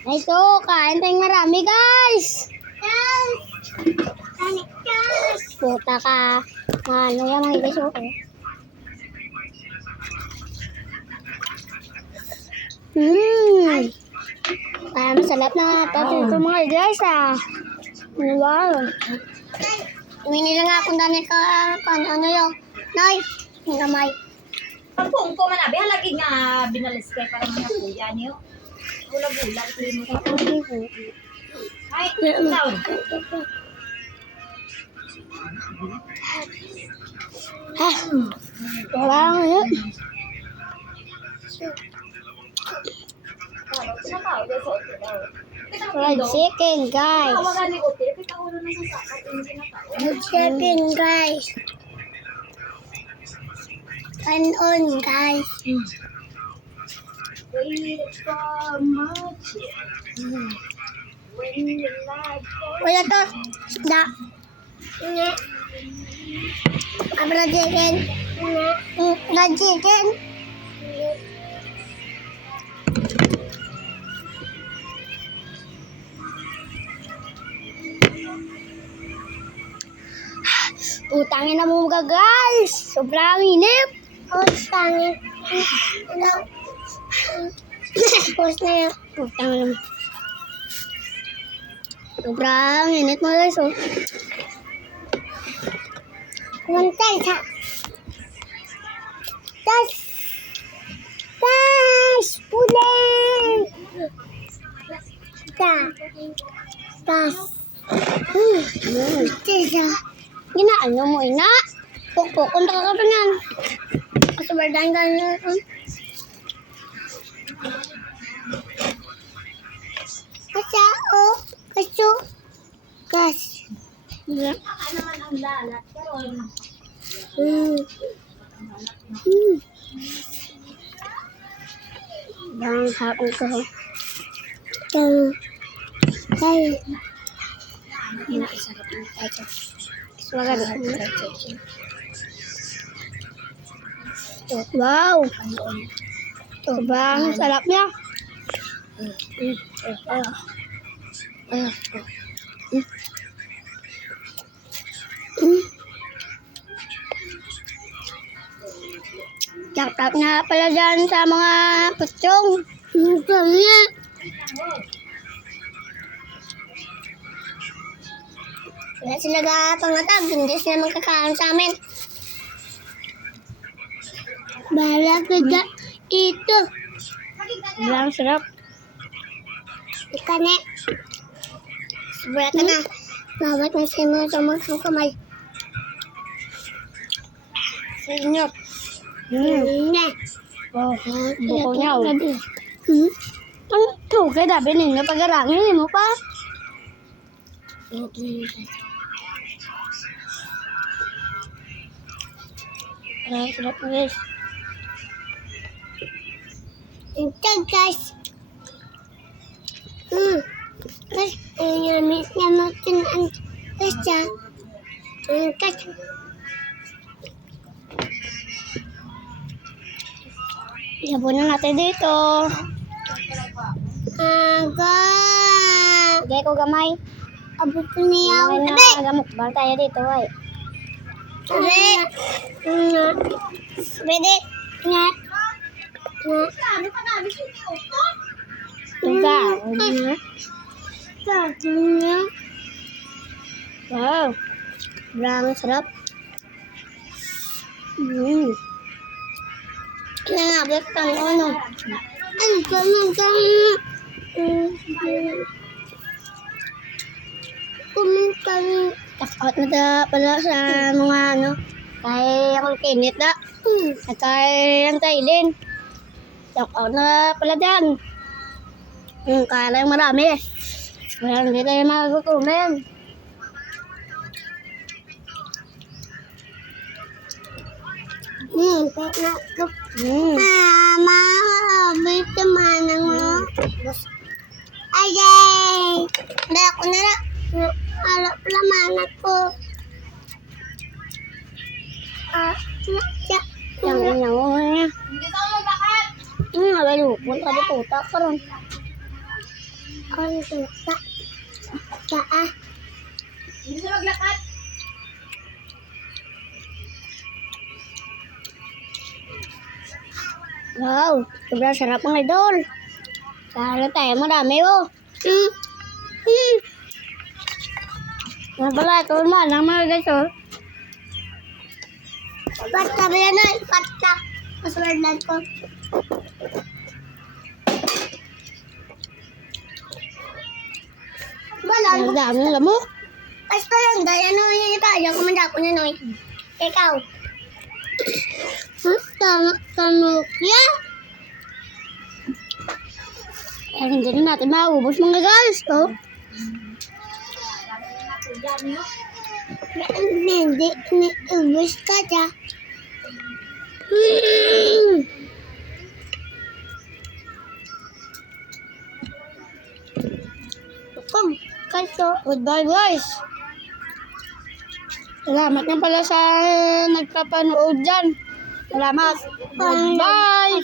Ay, so, kain tayong marami, guys. Yes! Yes! Puta ka. Ano yan, mga guys, okay. Kaya masarap na ito mga guys, ah. Wow. Umini lang ako dami ka, ano yun. Nay, yung kamay. Pagpong ko man abi, halagi nga binalis kay para mga kuya niyo. Bula-bula, ito mo. Ay, down. Ha? Parang yun. Fried chicken, guys. Fried chicken, guys. Kanon, guys. Wala to. Isda. Abra chicken. Fried chicken. Utangin na mo mga guys. Sobrang inip. Utangin. Ano? Post na yan. Utangin na mo. Sobrang init mga guys. Oh. Kumantay sa. Tas. Tas. Pulen. Tas. Tas. Tisa. Ginaano mo, ina? Pukpukon ka ka yan. Kasabardahan ka niya. Kasa, oh. Kaso. Kas. Ano man ang lalat karon? Yang hapon ko. Ay. Ini sarap ng tayo. Maganda. Wow. Sobrang sarap niya. Shout-out nga pala dyan sa mga putsong. Kaya. Wala sila pangatag, hindi sila magkakaroon sa amin. Bahala ka dyan. Ito. Sobrang sarap. Ika na. Sobra ka na. Bawat na sa mga sa kamay. Sa inyo. Oh, buko niya. Ang tugay dabi ninyo pag-arangin mo pa. Sarap guys. Ito guys. Guys, namin natin ang kasya. Ang kasya. Yabon na natin dito. Agay. Agay ko gamay. Abot ko niya. Agay. Agamukbang tayo dito ay. Agay. Pwede. Nga. Ano pa namin si Tito? Tuga. Wow. Sobrang sarap. Nangabot kang ano. Ano ka kumintan. Takot na pala sa mga ano. Kay ako kinit na. At kay ang tailin. Takot na pala dyan. Kaya yung marami. Kaya hindi tayo magukumin. Mama, may tamanang mo. Ayay! Hindi ako na lang. Alap laman ako. Yang Hindi ka mo bakit? Nagalupon ka di puta ka ron. Ano sa taa? Hindi siya maglakad. Wow, sobrang sarap ng idol. Kaya tayo marami oh. Ano pala, ito naman ang mga guys oh. Pasta ba yan ay? Pasta. Paswardan ko. Wala. Ang dami ng lamo. Pasta lang. Dahil ano yung tayo. Kumanda ko na noy. Ikaw. Tama. Yeah. Ay, hindi rin natin maubos mga guys. Oh. Kuya niyo. Hindi. Ubos ka dya. Come. Kaso. Goodbye guys. Salamat nga pala sa nagpapanood dyan. Salamat. Goodbye.